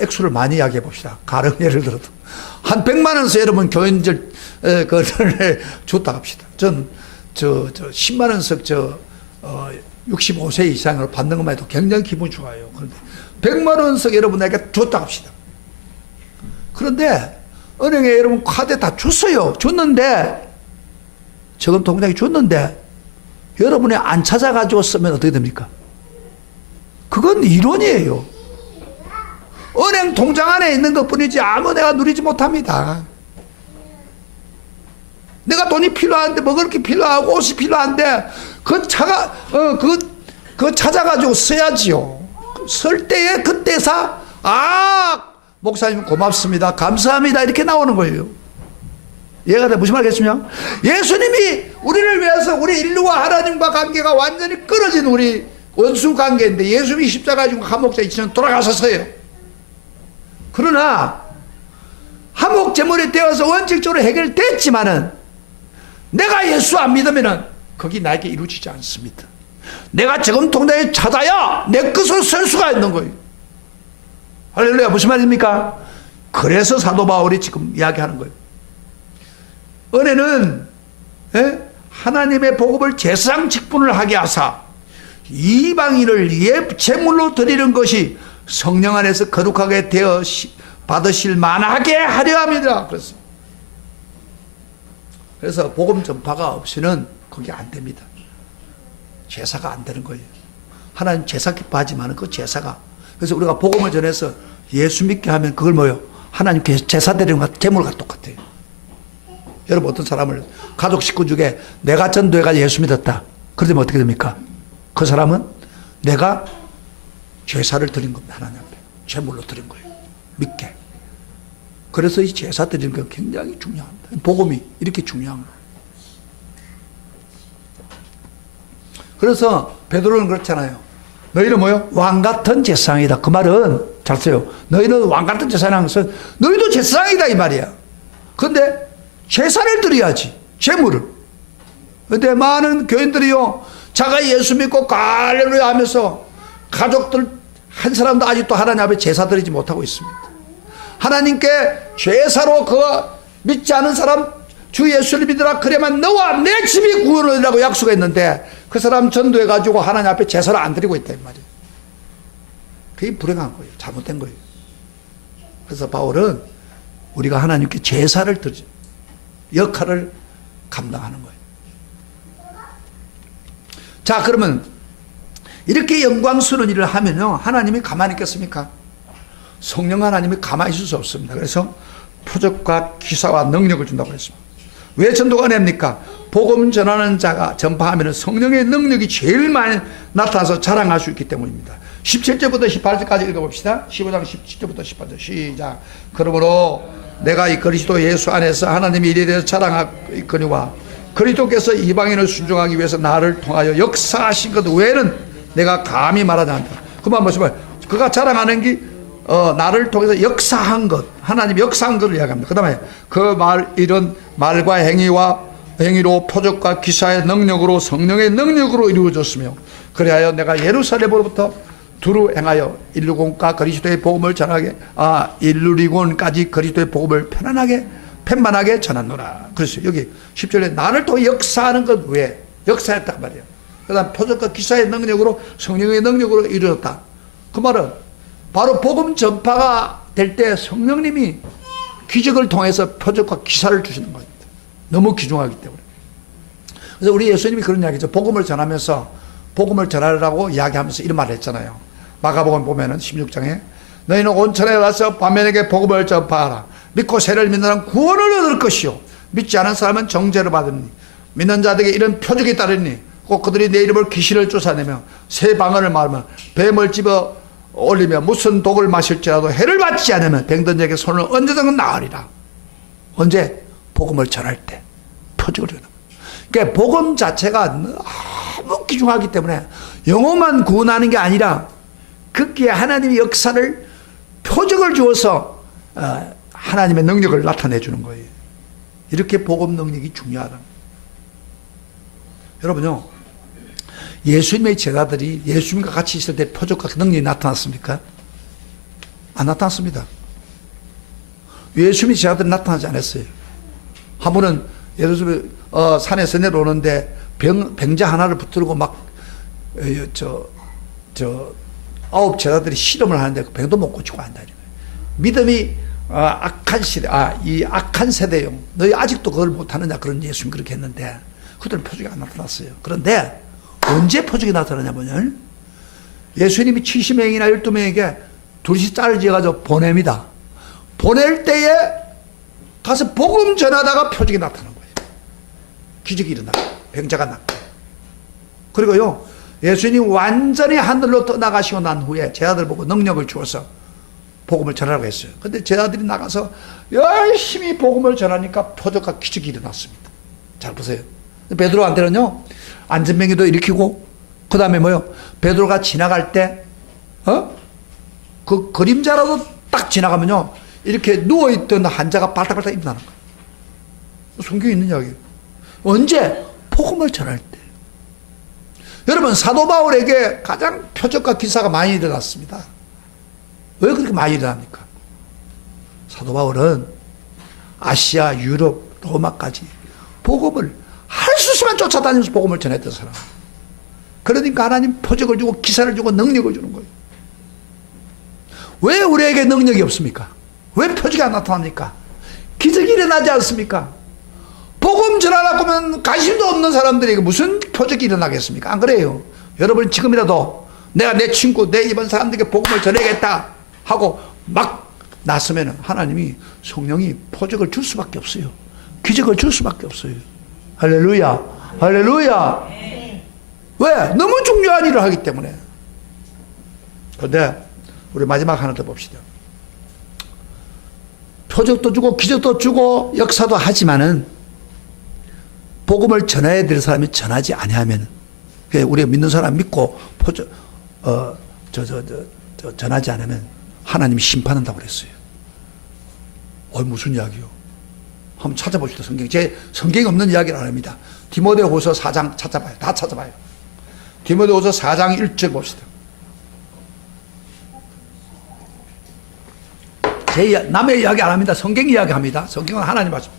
액수를 많이 이야기해 봅시다. 가령 예를 들어도 한 100만 원씩 여러분 교인들 그를 줬다 합시다. 전 10만 원씩 65세 이상으로 받는 것만 해도 굉장히 기분 좋아요. 그런데 100만 원씩 여러분에게 줬다 합시다. 그런데 은행에 여러분 카드 다 줬어요. 줬는데 저금 통장에 줬는데 여러분이 안 찾아가지고 쓰면 어떻게 됩니까? 그건 이론이에요. 은행 통장 안에 있는 것뿐이지 아무 내가 누리지 못합니다. 내가 돈이 필요한데 먹을 게 필요하고 옷이 필요한데 그거 찾아가지고 써야지요. 쓸 때에 그때사 목사님 고맙습니다. 감사합니다. 이렇게 나오는 거예요. 이해가 돼? 무슨 말겠습니까? 예수님이 우리를 위해서 우리 인류와 하나님과 관계가 완전히 끊어진 우리 원수 관계인데 예수님이 십자가 지고 감옥에 2000년 돌아가셨어요. 그러나 한목 제물이 되어서 원칙적으로 해결됐지만은 내가 예수 안 믿으면은 거기 나에게 이루어지지 않습니다. 내가 저금 통장에 찾아야 내 것으로 쓸 수가 있는 거예요. 할렐루야. 무슨 말입니까? 그래서 사도 바울이 지금 이야기하는 거예요. 은혜는 하나님의 복음을 제사장 직분을 하게 하사 이방인을 제물로 드리는 것이 성령 안에서 거룩하게 되어 받으실 만하게 하려 합니다. 그래서 복음 전파가 없이는 그게 안 됩니다. 제사가 안 되는 거예요. 하나님 제사 기뻐하지만 그 제사가, 그래서 우리가 복음을 전해서 예수 믿게 하면 그걸 뭐예요? 하나님께 제사 드리는 것, 제물과 똑같아요. 여러분 어떤 사람을 가족 식구 중에 내가 전도해가 예수 믿었다. 그러면 어떻게 됩니까? 그 사람은 내가 제사를 드린 겁니다. 하나님 앞에 제물로 드린 거예요. 믿게. 그래서 이 제사 드리는 건 굉장히 중요합니다. 복음이 이렇게 중요한 거예요. 그래서 베드로는 그렇잖아요. 너희는 뭐요? 왕같은 제사장이다. 그 말은 잘 써요. 너희는 왕같은 제사장이라는 것은 너희도 제사장이다 이 말이야. 그런데 제사를 드려야지. 제물을. 그런데 많은 교인들이요, 자가 예수 믿고 할렐루야 하면서 가족들 한 사람도 아직도 하나님 앞에 제사 드리지 못하고 있습니다. 하나님께 제사로 그 믿지 않은 사람 주 예수를 믿으라 그래만 너와 내 집이 구원을 얻으라고 약속했는데 그 사람 전도해가지고 하나님 앞에 제사를 안 드리고 있다 이 말이에요. 그게 불행한 거예요. 잘못된 거예요. 그래서 바울은 우리가 하나님께 제사를 드리죠. 역할을 감당하는 거예요. 자, 그러면 이렇게 영광스러운 일을 하면요, 하나님이 가만히 있겠습니까? 성령 하나님이 가만히 있을 수 없습니다. 그래서 표적과 기사와 능력을 준다고 했습니다. 왜 전도가 됩니까? 복음 전하는 자가 전파하면 성령의 능력이 제일 많이 나타나서 자랑할 수 있기 때문입니다. 17절부터 18절까지 읽어봅시다. 15장 17절부터 18절 시작. 그러므로 내가 이 그리스도 예수 안에서 하나님의 일에 대해서 자랑하거니와 그리스도께서 이방인을 순종하기 위해서 나를 통하여 역사하신 것 외에는 내가 감히 말하지 않다. 그만 보시면 그가 자랑하는 게 나를 통해서 역사한 것, 하나님이 역사한 것을 이야기합니다. 그 다음에 그 이런 말과 행위로 표적과 기사의 능력으로 성령의 능력으로 이루어졌으며 그리하여 내가 예루살렘으로부터 두루 행하여 일루곤과 그리스도의 복음을 전하게 일루리곤까지 그리스도의 복음을 편만하게 전하노라. 그래서 여기 10절에 나를 통해 역사하는 것 외에 역사했단 말이에요. 그 다음 표적과 기사의 능력으로 성령의 능력으로 이루어졌다. 그 말은 바로 복음 전파가 될 때 성령님이 기적을 통해서 표적과 기사를 주시는 겁니다. 너무 귀중하기 때문에. 그래서 우리 예수님이 그런 이야기죠. 복음을 전하면서 복음을 전하라고 이야기하면서 이런 말을 했잖아요. 마가복음 보면은 16장에 너희는 온천에 와서 반면에게 복음을 전파하라. 믿고 세를 믿는 사람은 구원을 얻을 것이요 믿지 않은 사람은 정죄를 받으니 믿는 자들에게 이런 표적이 따르니 꼭 그들이 내 이름을 귀신을 쫓아내며 새 방언을 말하며 뱀을 집어 올리며 무슨 독을 마실지라도 해를 받지 않으면 병든 자에게 손을 얹어서는 나으리라. 언제? 복음을 전할 때 표적을 주는. 그러니까 복음 자체가 너무 귀중하기 때문에 영혼만 구원하는 게 아니라 거기에 하나님의 역사를 표적을 주어서 하나님의 능력을 나타내 주는 거예요. 이렇게 복음 능력이 중요하다. 여러분요, 예수님의 제자들이 예수님과 같이 있을 때 표적과 능력이 나타났습니까? 안 나타났습니다. 예수님의 제자들이 나타나지 않았어요. 한 번은 예를 들어 산에서 내려오는데 병자 하나를 붙들고 막 아홉 제자들이 실험을 하는데 그 병도 못 고치고 한다. 믿음이 악한 시대, 이 악한 세대용 너희 아직도 그걸 못하느냐, 그런 예수님 그렇게 했는데 그들은 표적이 안 나타났어요. 그런데 언제 표적이 나타나냐면 예수님이 70명이나 12명에게 둘씩 짤을 지어가지고 보냅니다. 보낼 때에 가서 복음 전하다가 표적이 나타난 거예요. 기적이 일어나고 병자가 낫고. 그리고요, 예수님 완전히 하늘로 떠나가시고 난 후에 제자들 보고 능력을 주어서 복음을 전하라고 했어요. 근데 제자들이 나가서 열심히 복음을 전하니까 표적과 기적이 일어났습니다. 잘 보세요. 베드로한테는요, 안전병기도 일으키고, 그 다음에 뭐요? 베드로가 지나갈 때, 그 그림자라도 딱 지나가면요, 이렇게 누워있던 환자가 발딱발딱 일어나는 거예요. 성경에 있는 이야기예요. 언제? 복음을 전할 때. 여러분, 사도 바울에게 가장 표적과 기사가 많이 일어났습니다. 왜 그렇게 많이 일어납니까? 사도 바울은 아시아, 유럽, 로마까지 복음을 할 수 있으면 쫓아다니면서 복음을 전했던 사람. 그러니까 하나님 표적을 주고 기사를 주고 능력을 주는 거예요. 왜 우리에게 능력이 없습니까? 왜 표적이 안 나타납니까? 기적이 일어나지 않습니까? 복음 전하라고 하면 관심도 없는 사람들에게 무슨 표적이 일어나겠습니까? 안 그래요? 여러분 지금이라도 내가 내 친구, 내 이번 사람들에게 복음을 전해야겠다 하고 막 나서면 하나님이, 성령이 표적을 줄 수밖에 없어요. 기적을 줄 수밖에 없어요. 할렐루야, 할렐루야. 왜? 너무 중요한 일을 하기 때문에. 그런데 우리 마지막 하나 더 봅시다. 표적도 주고 기적도 주고 역사도 하지만은 복음을 전해야 될 사람이 전하지 아니하면, 우리가 믿는 사람 믿고 전하지 않으면 하나님이 심판한다고 그랬어요. 무슨 이야기요? 한번 찾아봅시다. 제 성경에 없는 이야기를 안 합니다. 디모데후서 4장 찾아봐요. 다 찾아봐요. 디모데후서 4장 1절 봅시다. 남의 이야기 안 합니다. 성경 이야기 합니다. 성경은 하나님 말씀.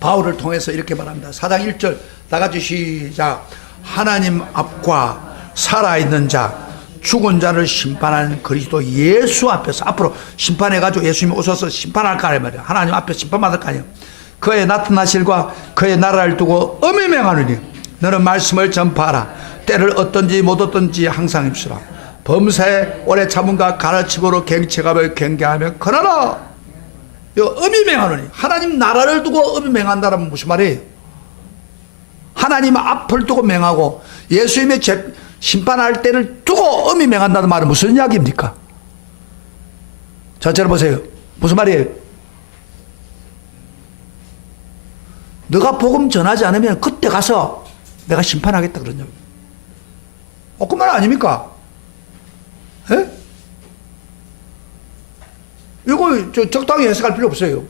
바울을 통해서 이렇게 말합니다. 4장 1절 다 같이 시작. 하나님 앞과 살아있는 자, 죽은 자를 심판하는 그리스도 예수 앞에서, 앞으로 심판해가지고 예수님이 오셔서 심판할 거 아니에요. 하나님 앞에서 심판받을 거 아니에요. 그의 나타나실과 그의 나라를 두고 엄히 맹하느니 너는 말씀을 전파하라. 때를 어떤지 못 어떤지 항상 입수라. 범사에 오래 참음과 가르침으로 갱체감을 경계하며 그러나 엄히 맹하느니, 하나님 나라를 두고 엄히 맹한다라면 무슨 말이에요? 하나님 앞을 두고 맹하고 예수님의 심판할 때를 두고 엄히 맹한다는 말은 무슨 이야기입니까? 자, 들어보세요. 무슨 말이에요? 너가 복음 전하지 않으면 그때 가서 내가 심판하겠다 그런 이야기. 그 말 아닙니까? 예? 이거 적당히 해석할 필요 없어요.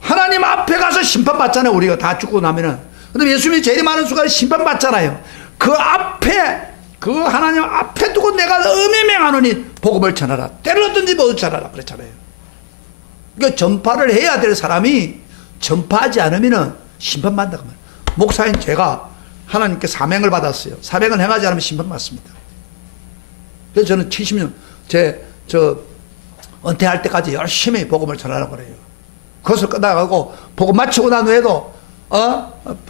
하나님 앞에 가서 심판받잖아요. 우리가 다 죽고 나면은. 근데 예수님이 재림하는 순간 심판받잖아요. 그 앞에, 그 하나님 앞에 두고 내가 엄히 맹하노니 복음을 전하라. 때를 얻든지 못 전하라 그랬잖아요. 그러니까 전파를 해야 될 사람이 전파하지 않으면 심판받는다. 목사인 제가 하나님께 사명을 받았어요. 사명을 행하지 않으면 심판받습니다. 그래서 저는 70년 은퇴할 때까지 열심히 복음을 전하라고 그래요. 그것을 끝나가고 복음 마치고 난 후에도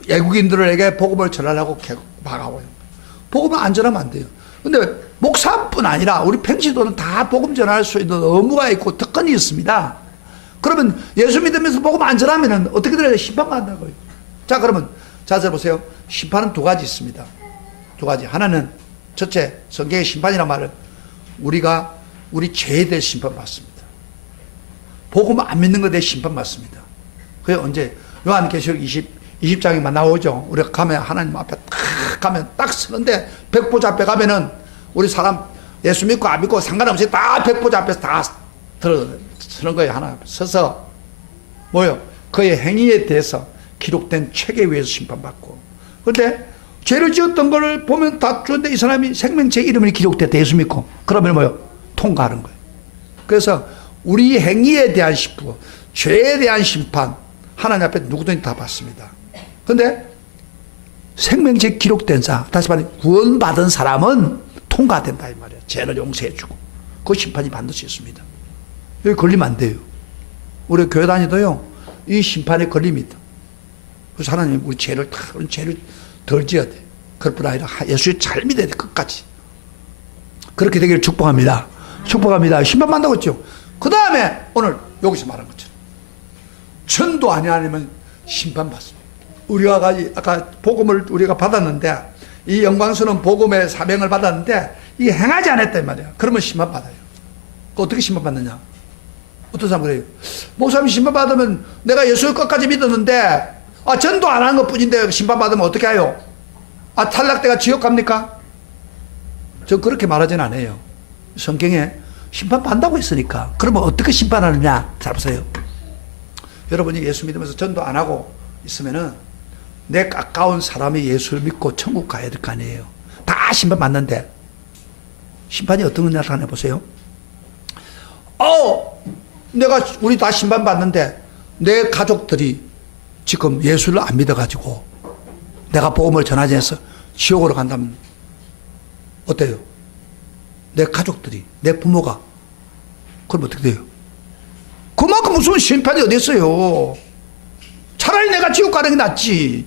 외국인들에게 복음을 전하려고 계속 나가고요. 복음을 안 전하면 안 돼요. 근데 목사뿐 아니라 우리 평시도는 다 복음 전할 수 있는 의무가 있고 특권이 있습니다. 그러면 예수 믿으면서 복음 안 전하면 어떻게 돼요? 심판받는다고요. 자, 그러면 자세히 보세요. 심판은 두 가지 있습니다. 두 가지. 하나는 첫째, 성경의 심판이란 말은 우리 죄에 대해 심판받습니다. 복음 안 믿는 것에 대해 심판받습니다. 그게 언제? 요한계시록 20장에만 나오죠. 우리가 가면 하나님 앞에 딱 가면 딱 서는데 백보자 앞에 가면은 우리 사람 예수 믿고 안 믿고 상관없이 다 백보자 앞에서 다 서는 거예요. 하나 앞에 서서 뭐요? 그의 행위에 대해서 기록된 책에 의해서 심판받고. 그런데 죄를 지었던 걸 보면 다 주는데 이 사람이 생명체 이름이 기록됐다. 예수 믿고. 그러면 뭐요? 통과하는 거예요. 그래서 우리 행위에 대한 심판, 죄에 대한 심판, 하나님 앞에 누구든지 다 받습니다. 그런데 생명체 기록된 자, 다시 말해 구원받은 사람은 통과된다 이 말이에요. 죄를 용서해주고 그 심판이 반드시 있습니다. 여기 걸리면 안 돼요. 우리 교회 다니도요 이 심판에 걸립니다. 그래서 하나님 우리 죄를 덜 지어야 돼. 그럴 뿐 아니라 예수를 잘 믿어야 돼. 끝까지. 그렇게 되기를 축복합니다. 축복합니다. 심판 받는다고 했죠. 그 다음에 오늘 여기서 말한 것처럼 전도 아니면 심판 받습니다. 우리가 아까 복음을 우리가 받았는데 이 영광스러운 복음의 사명을 받았는데 이 행하지 않았단 말이야. 그러면 심판 받아요. 어떻게 심판 받느냐? 어떤 사람 그래요. 목사님 심판 받으면 내가 예수를 끝까지 믿었는데 전도 안 한 것 뿐인데 심판 받으면 어떻게 해요? 탈락대가 지옥 갑니까? 저 그렇게 말하진 않아요. 성경에 심판 받는다고 했으니까. 그러면 어떻게 심판하느냐? 잘 보세요. 여러분이 예수 믿으면서 전도 안 하고 있으면은 내 가까운 사람이 예수를 믿고 천국 가야 될 거 아니에요. 다 심판 받는데 심판이 어떤 거냐 를 보세요. 우리 다 심판 받는데 내 가족들이 지금 예수를 안 믿어가지고 내가 복음을 전하지 않아서 지옥으로 간다면 어때요? 내 가족들이, 내 부모가 그럼 어떻게 돼요? 그만큼 무슨 심판이 어디 있어요? 차라리 내가 지옥 가는 게 낫지.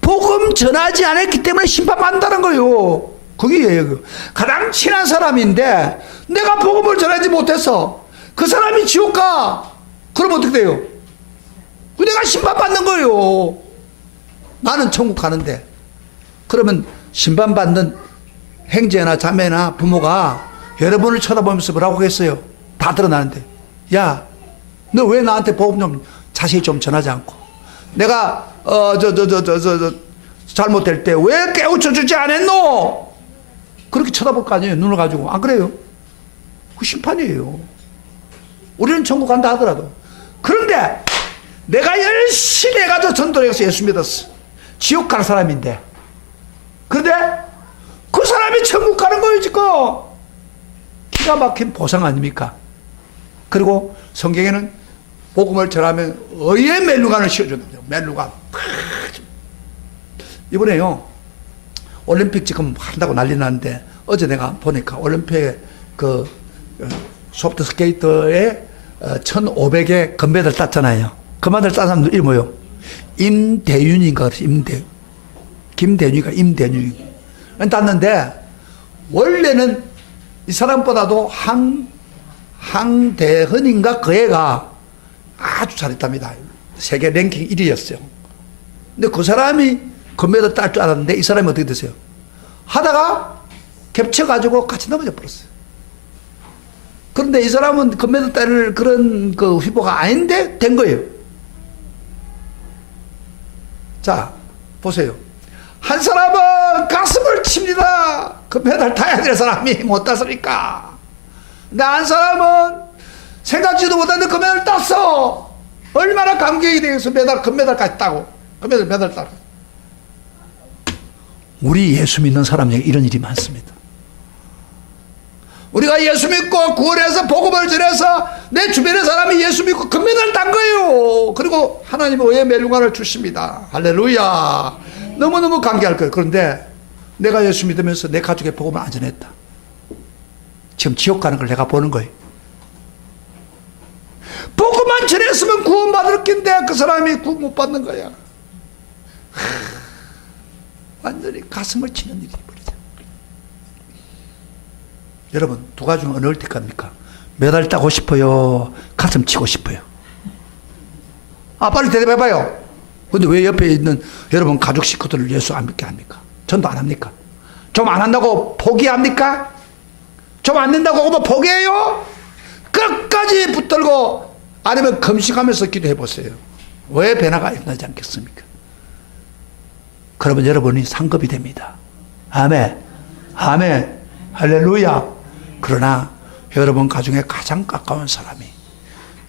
복음 전하지 않았기 때문에 심판받는다는 거예요. 그게 가장 친한 사람인데 내가 복음을 전하지 못해서 그 사람이 지옥 가. 그럼 어떻게 돼요? 내가 심판받는 거예요. 나는 천국 가는데. 그러면 심판받는 형제나 자매나 부모가 여러분을 쳐다보면서 뭐라고 하겠어요? 다 드러나는데. 야, 너 왜 나한테 복음 좀 자세히 좀 전하지 않고 내가 잘못될 때 왜 깨우쳐 주지 않았노? 그렇게 쳐다볼 거 아니에요. 눈을 가지고. 안 그래요? 그 심판이에요. 우리는 천국 간다 하더라도. 그런데 내가 열심히 해가지고 전도를 해서 예수 믿었어. 지옥 갈 사람인데. 그런데 그 사람이 천국 가는 거예요 지금. 기가 막힌 보상 아닙니까? 그리고 성경에는 복음을 전하면 의의 멜루간을 씌워준다. 멜루간. 이번에요 올림픽 지금 한다고 난리 났는데 어제 내가 보니까 올림픽에 그 소프트 스케이터에 1500에 금메달 땄잖아요. 금메달 딴 사람들 이름이 뭐예요? 임대윤인가 김대윤이가 임대윤이 땄는데 원래는 이 사람보다도 항대헌인가 그 애가 아주 잘했답니다. 세계 랭킹 1위였어요. 근데 그 사람이 금메달 딸 줄 알았는데 이 사람이 어떻게 됐어요? 하다가 겹쳐가지고 같이 넘어져 버렸어요. 그런데 이 사람은 금메달 딸 그런 그 후보가 아닌데 된 거예요. 자, 보세요. 한 사람은 가슴을 칩니다. 금메달 타야 될 사람이 못 땄으니까. 근데 한 사람은 생각지도 못했는데 금메달 땄어. 얼마나 감격이 되겠어. 금메달까지 따고. 메달 따고. 우리 예수 믿는 사람에게 이런 일이 많습니다. 우리가 예수 믿고 구원해서 복음을 전해서 내 주변의 사람이 예수 믿고 금메달 딴 거예요. 그리고 하나님은 의의 멜루간을 주십니다. 할렐루야. 너무너무 감개할 거예요. 그런데 내가 예수 믿으면서 내 가족의 복음을 안 전했다. 지금 지옥 가는 걸 내가 보는 거예요. 복음만 전했으면 구원받을 낀데 그 사람이 구원 못 받는 거야. 완전히 가슴을 치는 일이 벌어져. 여러분 두 가지 중 어느 걸 택합니까? 메달 따고 싶어요? 가슴 치고 싶어요? 빨리 대답해봐요. 근데 왜 옆에 있는 여러분 가족 식구들을 예수 안 믿게 합니까? 전도 안 합니까? 좀 안 한다고 포기합니까? 좀 안 된다고 하면 포기해요? 끝까지 붙들고 아니면 금식하면서 기도해 보세요. 왜 변화가 일어나지 않겠습니까? 그러면 여러분이 상급이 됩니다. 아멘. 아멘. 할렐루야. 그러나 여러분 가중에 가장 가까운 사람이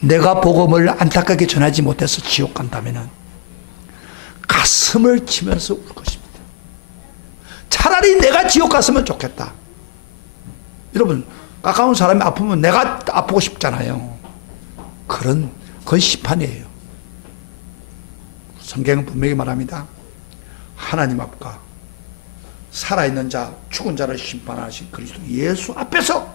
내가 복음을 안타깝게 전하지 못해서 지옥 간다면 가슴을 치면서 울 것입니다. 차라리 내가 지옥 갔으면 좋겠다. 여러분, 가까운 사람이 아프면 내가 아프고 싶잖아요. 그건 심판이에요. 성경은 분명히 말합니다. 하나님 앞과 살아있는 자, 죽은 자를 심판하신 그리스도 예수 앞에서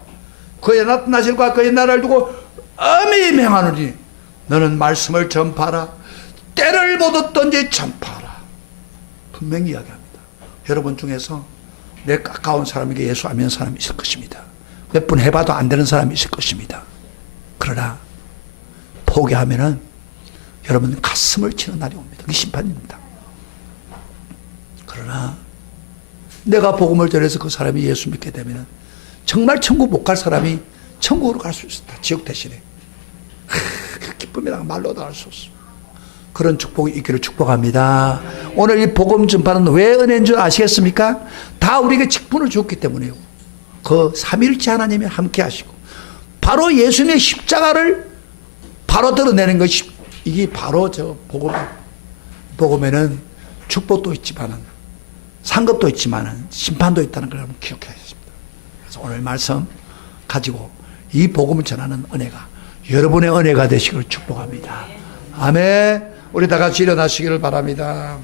그의 나타나실과 그의 나라를 두고 엄히 명하노니 너는 말씀을 전파하라. 때를 못 얻든지 전파하라. 분명히 이야기합니다. 여러분 중에서 내 가까운 사람에게 예수 안 믿는 사람이 있을 것입니다. 몇 번 해봐도 안 되는 사람이 있을 것입니다. 그러나 포기하면은 여러분 가슴을 치는 날이 옵니다. 그게 심판입니다. 그러나 내가 복음을 전해서 그 사람이 예수 믿게 되면은 정말 천국 못 갈 사람이 천국으로 갈 수 있다. 지옥 대신에. 그 기쁨이랑 말로도 할 수 없어. 그런 축복이 있기를 축복합니다. 오늘 이 복음 전파는 왜 은혜인 줄 아시겠습니까? 다 우리에게 직분을 주었기 때문에요. 그 삼위일체 하나님이 함께 하시고 바로 예수님의 십자가를 바로 드러내는 것이 이게 바로 저 복음에는 축복도 있지만은 상급도 있지만은 심판도 있다는 걸 여러분 기억해야 됩니다. 그래서 오늘 말씀 가지고 이 복음을 전하는 은혜가 여러분의 은혜가 되시기를 축복합니다. 아멘. 우리 다 같이 일어나시기를 바랍니다.